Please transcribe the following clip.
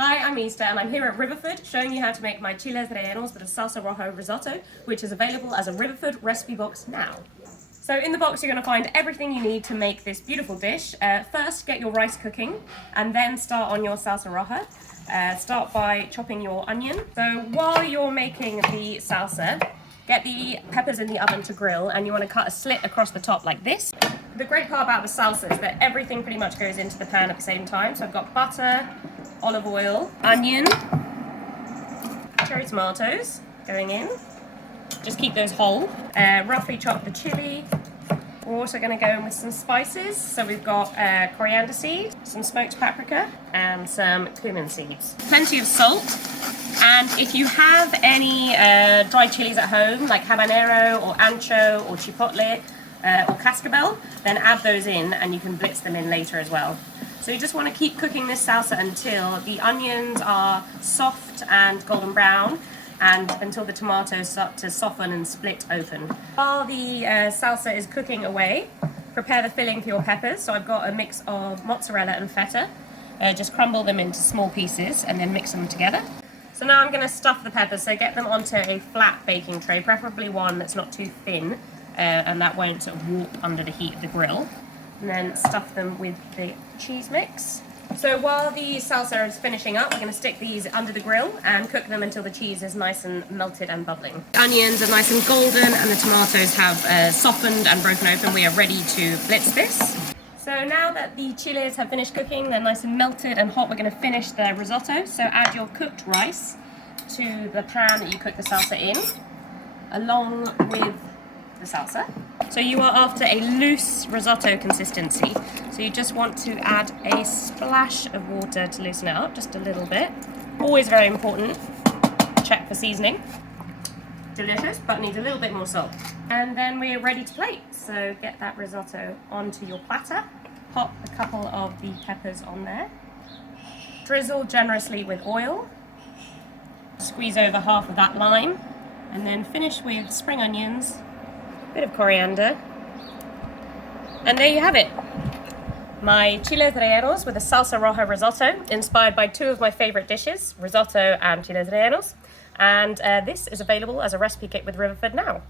Hi, I'm Ixta and I'm here at Riverford showing you how to make my Chiles Rellenos with a Salsa Roja Risotto, which is available as a Riverford recipe box now. So in the box you're going to find everything you need to make this beautiful dish. First, get your rice cooking and then start on your Salsa Roja. Start by chopping your onion. So while you're making the salsa, get the peppers in the oven to grill and you want to cut a slit across the top like this. The great part about the salsa is that everything pretty much goes into the pan at the same time. So I've got butter, olive oil, onion, cherry tomatoes going in. Just keep those whole. Roughly chop the chili. We're also going to go in with some spices. So we've got coriander seed, some smoked paprika, and some cumin seeds. Plenty of salt. And if you have any dried chilies at home, like habanero or ancho or chipotle or cascabel, then add those in and you can blitz them in later as well. So you just want to keep cooking this salsa until the onions are soft and golden brown and until the tomatoes start to soften and split open. While the salsa is cooking away, prepare the filling for your peppers. So I've got a mix of mozzarella and feta. Just crumble them into small pieces and then mix them together. So now I'm going to stuff the peppers, so get them onto a flat baking tray, preferably one that's not too thin and that won't sort of warp under the heat of the grill. And then stuff them with the cheese mix. So while the salsa is finishing up, we're going to stick these under the grill and cook them until the cheese is nice and melted and bubbling. The onions are nice and golden and the tomatoes have softened and broken open. We are ready to blitz this. So now that the chiles have finished cooking, they're nice and melted and hot, we're going to finish the risotto. So add your cooked rice to the pan that you cook the salsa in, along with the salsa. So you are after a loose risotto consistency. So you just want to add a splash of water to loosen it up, just a little bit. Always very important. Check for seasoning. Delicious, but needs a little bit more salt. And then we're ready to plate. So get that risotto onto your platter. Pop a couple of the peppers on there. Drizzle generously with oil. Squeeze over half of that lime. And then finish with spring onions, bit of coriander, and there you have it. My Chiles Rellenos with a Salsa Roja Risotto, inspired by two of my favorite dishes, risotto and Chiles Rellenos. And this is available as a recipe kit with Riverford now.